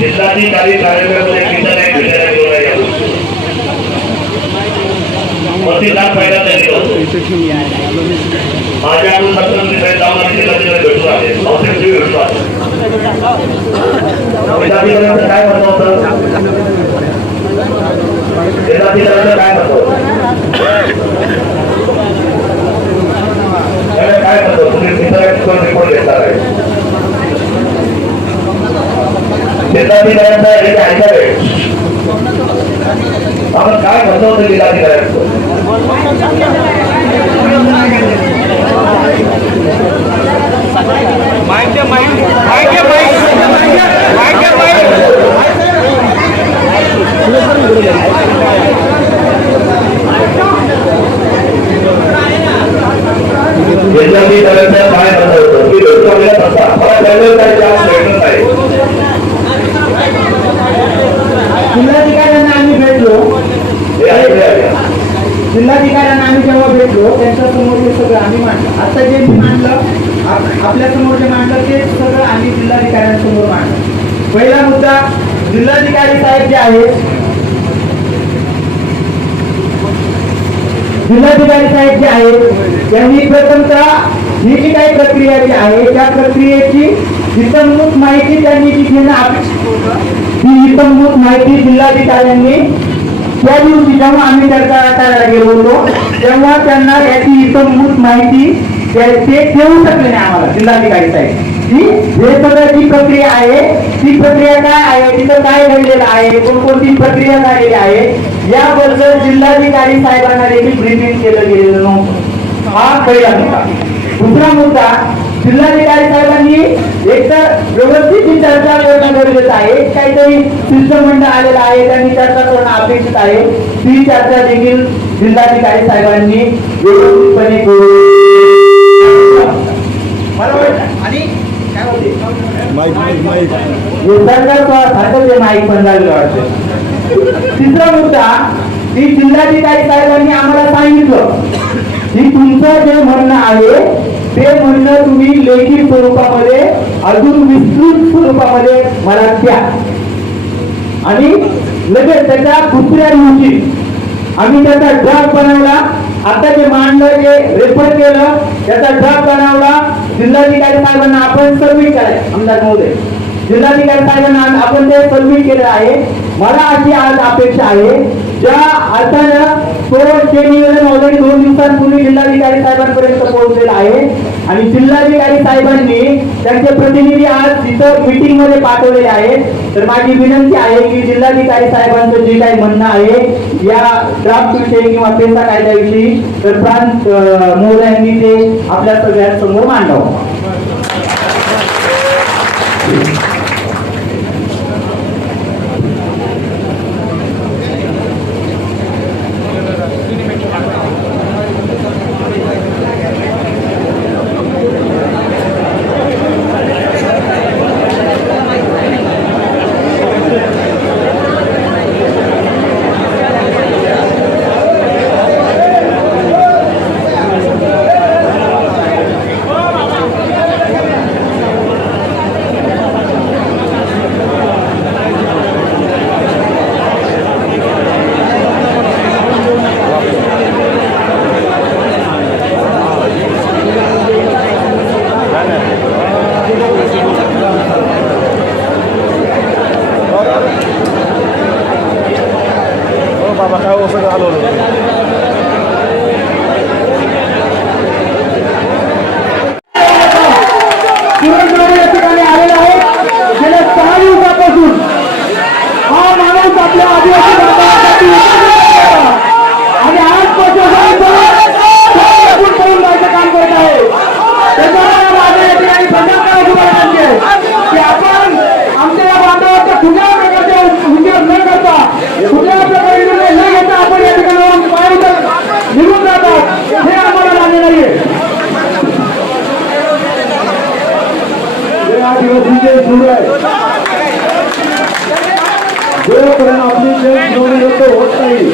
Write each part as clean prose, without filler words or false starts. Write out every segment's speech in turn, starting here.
जिल्हाधिकारी कार्यालयामध्ये किती नाही भेटायला गेलो नाही प्रतिदान पहिला त्यांनी माझ्याकडून सत्तर साहेब जाऊन जिल्हाधिकारी भेटून आले औषधी भेटून आले जिल्हाधिकाऱ्यांचं काय म्हणणं होतं जिल्हाधिकाऱ्यांचं काय म्हणतो काय म्हणतो तुम्ही रिपोर्ट घेतला आहे जिल्हाधिकाऱ्यांचा एक ऐकावे आपण काय म्हणतो होतं जिल्हाधिकाऱ्यांचं जिल्हाधिकाऱ्यांचा काय म्हणत होतं की मला काय जास्त भेटत नाही जिल्हाधिकाऱ्यांना आम्ही भेटलो जिल्हाधिकाऱ्यांना आम्ही जेव्हा भेटलो त्यांच्या समोर हे सगळं आम्ही मांडलं. आता जे मी मांडलं आपल्या समोर जे मांडलं ते सगळं आम्ही जिल्हाधिकाऱ्यांसमोर मांडलं. पहिला मुद्दा जिल्हाधिकारी साहेब जे आहेत त्यांनी प्रथमतः ही जी काही प्रक्रिया जी आहे त्या प्रक्रियेची इतंभूत माहिती त्यांनी जी घेणं अपेक्षित होतं ही इतंभूत माहिती जिल्हाधिकाऱ्यांनी त्या दिवशी जेव्हा आम्ही चर्चा करायला गेलो होतो तेव्हा त्यांना याची इतंभूत माहिती ते देऊ शकले नाही आम्हाला जिल्हाधिकारी साहेब की हे सगळं जी प्रक्रिया आहे ती प्रक्रिया काय आहे तिथं काय घडलेलं आहे कोणकोणती प्रक्रिया झालेली आहे याबद्दल जिल्हाधिकारी साहेबांना देखील ब्रीफिंग केलं गेलेलं नव्हतं. हा पहिला मुद्दा. दुसरा मुद्दा जिल्हाधिकारी साहेबांनी एकतर व्यवस्थित ही चर्चा करणं गरजेचं आहे. काहीतरी शिष्टमंडळ आलेलं आहे त्यांनी चर्चा करणं अपेक्षित आहे ती चर्चा देखील जिल्हाधिकारी साहेबांनी व्यवस्थितपणे मला वाटतं आणि काय होते माईक पण झालेलं वाटतं. तिसरा मुद्दा की जिल्हाधिकारी साहेबांनी आम्हाला सांगितलं की तुमचं जे म्हणणं आहे ते म्हणणं तुम्ही लेखी स्वरूपामध्ये अजून विस्तृत स्वरूपामध्ये मला द्या आणि लगेच त्याच्या दुसऱ्या दिवशी आम्ही त्याचा ड्राफ्ट बनवला. आता जे मांडलं जे रेफर केलं त्याचा ड्राफ्ट बनवला जिल्हाधिकारी साहेबांना आपण सबमिट करायचं. आमदार महोदय जिल्हाधिकारी साहेबांना आपण ते सबमिट केलं आहे. मला अशी आज अपेक्षा आहे ज्या अर्थानं ते निवेदन ऑलरेडी 2 दिवसांपूर्वी जिल्हाधिकारी साहेबांपर्यंत पोहोचलेलं आहे आणि जिल्हाधिकारी साहेबांनी त्यांचे प्रतिनिधी आज तिथं मीटिंग मध्ये पाठवलेले आहेत. तर माझी विनंती आहे की जिल्हाधिकारी साहेबांचं जे काही म्हणणं आहे या ड्राफ्ट विषयी किंवा पेसा कायद्याविषयी तर प्रांत महोदयांनी ते आपल्या सगळ्यांसमोर मांडावं.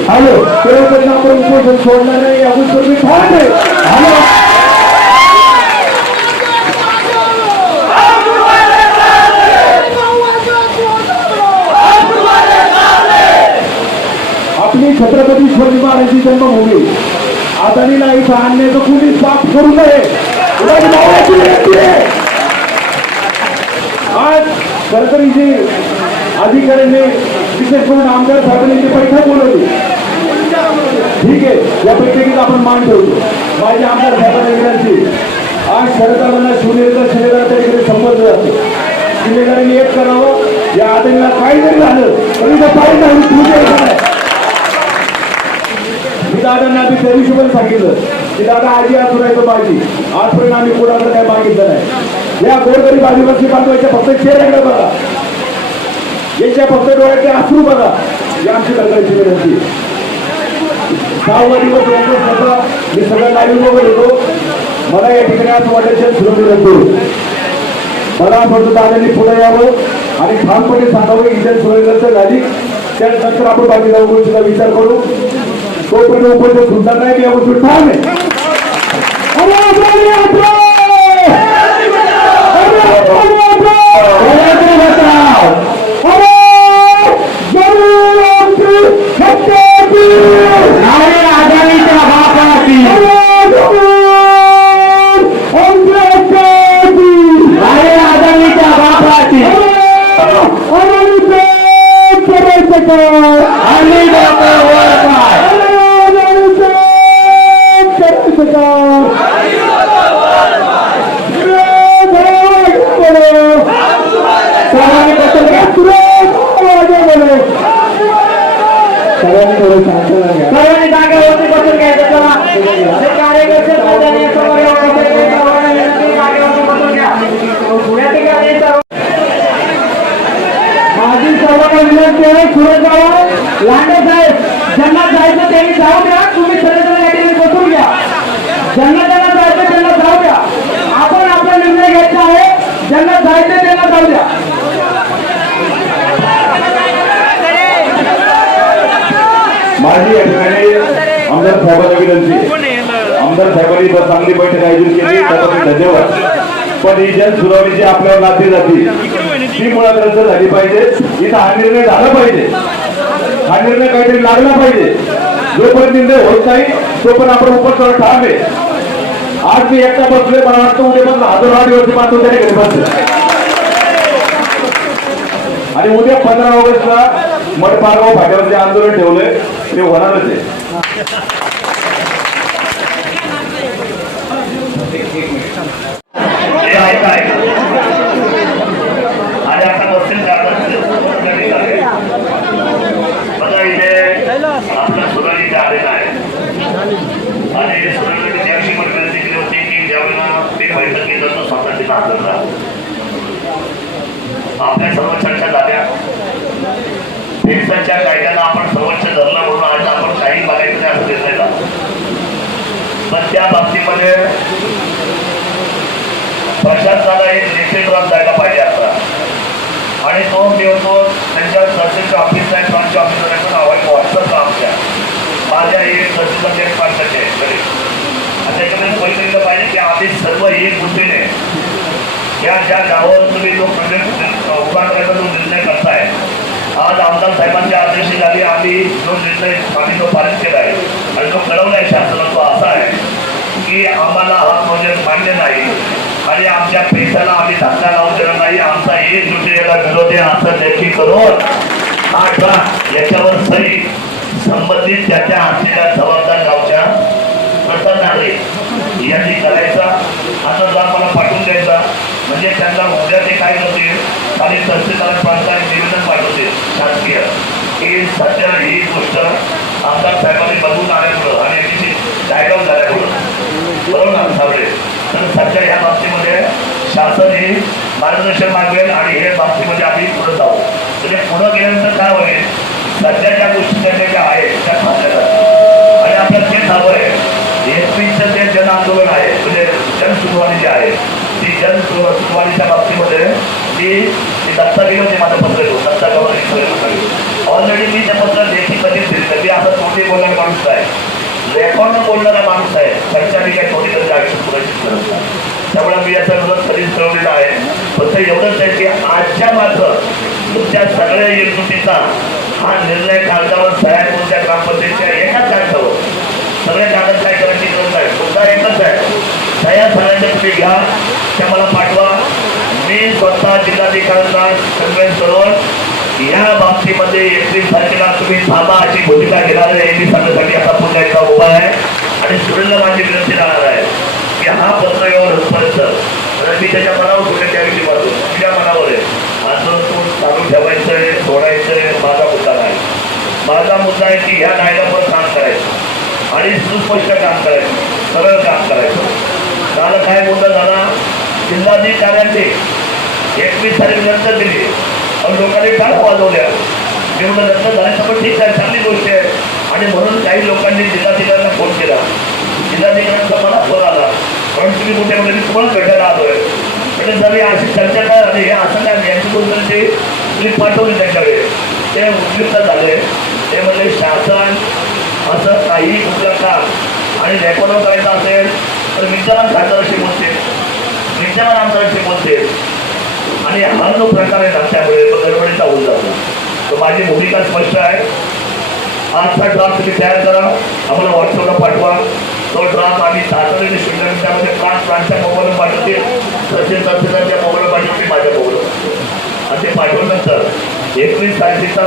हॅलो आपण सोडणार नाही अजून तुम्ही हॅलो छत्रपती शिवाजी महाराजांची जन्मभूमी आदानीला इथं आणण्याचं कुणी पाप करू नये उगाच मावळ्याची विनंती आहे. आज सरकारीचे अधिकाऱ्यांनी विशेष करून आमदार साहेबांनी बैठक बोलवली. ठीक आहे, या बैठकीत आपण मान ठेवतो. माझ्या आमदार साहेबांना विनंती, आज सरकारला शिवनेरीचा शिलेदाराच्या इकडे संबंध जातो. शिलेदारांनी एक करावं, या आदरणीला काही जरी झालं तरी तो पाहिजे नाही तुझे नाही. मी दादांना आम्ही त्या दिवशी पण सांगितलं की दादा आजी आज सुरायचं माझी आजपर्यंत आम्ही कोणाकडे काय मागितलं नाही. या गोरगरीब आदिवासी बांधवाच्या फक्त चेहऱ्याकडे बघा, याच्या फक्त डोळ्याचे अश्रू बघा, या आमची सरकारची विनंती. 6 दिवस मी सगळ्या लाईव्ह बघत होतो. मला या ठिकाणी असं वाटायचं सुरक्षित करू. मला असं वाटतं दादांनी पुढे यावं आणि ठामपणे सांगावं इंडियन सुरक्षित झाली त्यानंतर आपण बाकी जाऊ गोष्टीचा विचार करू. तोपर्यंत उपयोग सुद्धा नाही या गोष्टी ठाम आहे. लांडे साहेब ज्यांना जायचं त्यांनी जाऊ द्या. तुम्ही सगळेजण या ठिकाणी बसून घ्या. ज्यांना जायचं त्यांना जाऊ द्या. आपण आपला निर्णय घ्यायचा आहे. ज्यांना जायचं त्यांना जाऊ द्या. माझी या ठिकाणी आमदार साहेबांना विनंती. आमदार साहेबांनी चांगली बैठक आयोजित केली त्याबद्दल धन्यवाद. पण ही जन सुनावणी आपल्याला नाती जाती ती मुळात रद्द झाली पाहिजे. इथं हा निर्णय झाला पाहिजे. हा निर्णय काहीतरी लागला पाहिजे. जोपर्यंत निर्णय होत नाही तोपर्यंत आपण उपस्थित ठाम आहे. आज मी एकटा बसलोय, मला वाटतं उद्यापासून हजारो आदिवासी बांधव त्याने घरी बसले आणि उद्या 15 ऑगस्टला मठपारगाव फाट्यावर जे आंदोलन ठेवलंय ते होणारच आहे. आणि आता बसतील बघा इथे आपल्या सुराजीचे आलेला आहे आणि सुराजीने त्याशी पण विनंती केली होती की ज्यावेळेला मी बैठक घेत होतो स्वतः तिला हाजरला. आपल्या सर्व चर्चा झाल्या. पेन्शनच्या कायद्याला आपण सर्वोच्च धरला म्हणून आज आपण काही बघायचं नाही असं निर्णय झाला. पण त्या बाबतीमध्ये प्रशासनाला एक निश्चित जायला पाहिजे आता. आणि तो मिळतो त्यांच्या तहसीलच्या ऑफिस आहे, फ्रंटच्या ऑफिसर आहे, व्हॉट्सअपला आमच्या माझ्या एक तहसीलला एक पाठवायचे आहे. आणि त्याच्यामध्ये पैसे दिलं पाहिजे की आम्ही सर्व एक गोष्टीने या ज्या गावावर तुम्ही जो प्रोजेक्ट उभा करायचा जो निर्णय करताय, आज आमदार साहेबांच्या आदेशाखाली आम्ही जो निर्णय आम्ही तो पारित केला आहे आणि जो कळवला आहे शासनाला तो असा आहे की आम्हाला हा प्रोजेक्ट मान्य नाही आणि आमच्या पैशाला आम्ही धक्का लावून देणार नाही. आमचा एकजुटी याला विरोधी असं लेखी करून हा याच्यावर सही संबंधित त्याच्या असलेल्या जबाबदार गावच्या प्रधान नागरिक यांनी करायचा. आता जर मला पाठवून द्यायचा म्हणजे त्यांना उद्या ते काय करतील आणि तहसीलदार प्रांताने निवेदन पाठवतील शासकीय की सध्या ही गोष्ट आमदार साहेबांनी बघून आल्यामुळं आणि याची डायलॉग झाल्यामुळं बरोबर ना सावळे. तर सध्या या बाबतीमध्ये शासन हे मार्गदर्शन मागवेल आणि हे बाबतीमध्ये आम्ही पुढे जाऊ. म्हणजे पुढं गेल्यानंतर काय होईल, सध्या ज्या गोष्टी ज्या आहेत त्या थांबल्या जातात आणि आपल्याला ते हवं आहे. एसपीचं जे जन आंदोलन आहे म्हणजे जनसुनवाणी जी आहे ती जनसुनवाणीच्या बाबतीमध्ये ती दत्ताविरोधी माझं पत्र घेऊ दत्ता गव्हर्निंग ऑलरेडी मी त्या पत्र लेखी कधीच दिलं. मी आता तोंडी बोलणारा माणूस आहे, रेकॉर्डनं बोलणारा माणूस आहे. त्यांच्या मी काही थोडी तरी आयुष्य सुरक्षित करत नाही. त्यामुळे मी याचा विरोध कधीच कळवलेला आहे. फक्त एवढंच आहे की आजच्या मात्र तुमच्या सगळ्या एकजुटीचा हा निर्णय कागदावर सह्या करून त्या ग्रामपंचायतीच्या एकाच कागदावर सगळे कागद काय करायची गरज नाही. मुद्दा एकच आहे, सह्या सगळ्यांच्या तुम्ही घ्या, त्या मला पाठवा. मी स्वतः जिल्हाधिकाऱ्यांना कन्व्हेन्स करून या बाबतीमध्ये 31 तारखेला तुम्ही थांबा अशी भूमिका घेणार आहे. मी सांगण्यासाठी आता पुन्हा एकदा उभा आहे आणि सुरेंद्र माझी विनंती राहणार आहे की हा पत्रव्यवहार होतपर्यंत मी त्याच्या मनावर कुठे त्याविषयी वाचतो, तुझ्या मनावर आहे. आंदोलन चालू ठेवायचं आहे, सोडायचं आहे, माझा मुद्दा नाही. माझा मुद्दा आहे की ह्या कायद्यावर काम करायचं आणि सुस्पष्ट काम करायचं, सरळ काम करायचं. काल काय मुद्दा झाला, जिल्हाधिकाऱ्यांनी 21 तारखेनंतर दिली पण लोकांनी टाळ वाजवल्या. मी म्हणलं नंतर झाल्याचं पण ठीक आहे, चांगली गोष्ट आहे. आणि म्हणून काही लोकांनी जिल्हाधिकाऱ्यांना फोन केला. जिल्हाधिकाऱ्यांचा मला फोन आला, पण तुम्ही कुठे म्हणजे मी तुम्हाला भेटायला आलोय. म्हणजे जरी अशी चर्चा काय झाली, हे असं काय यांच्याबद्दल ते क्लिप पाठवली त्यांच्याकडे, ते उपयुक्त झाले. ते म्हणले शासन असं काही कुठलं काम आणि रेकॉर्ड करायचं असेल तर विचारात खासदाराशी बोलते, विचारात आमदाराशी बोलते. आणि हा जो प्रकार आहे ना त्यामुळे गडबडीचा होऊन जातो. तर माझी भूमिका स्पष्ट आहे. आजचा ड्राफ्ट तुम्ही तयार करा, आम्हाला व्हॉट्सअपला पाठवा. तो ड्राफ्ट आम्ही तातडीने 0 मिनिटामध्ये प्रांतच्या मोबाईलवर पाठवतील, तहसीलदारच्या मोबाईलवर पाठवतील, माझ्या मोबाईलवर. आणि ते पाठवल्यानंतर 21 तारखेचा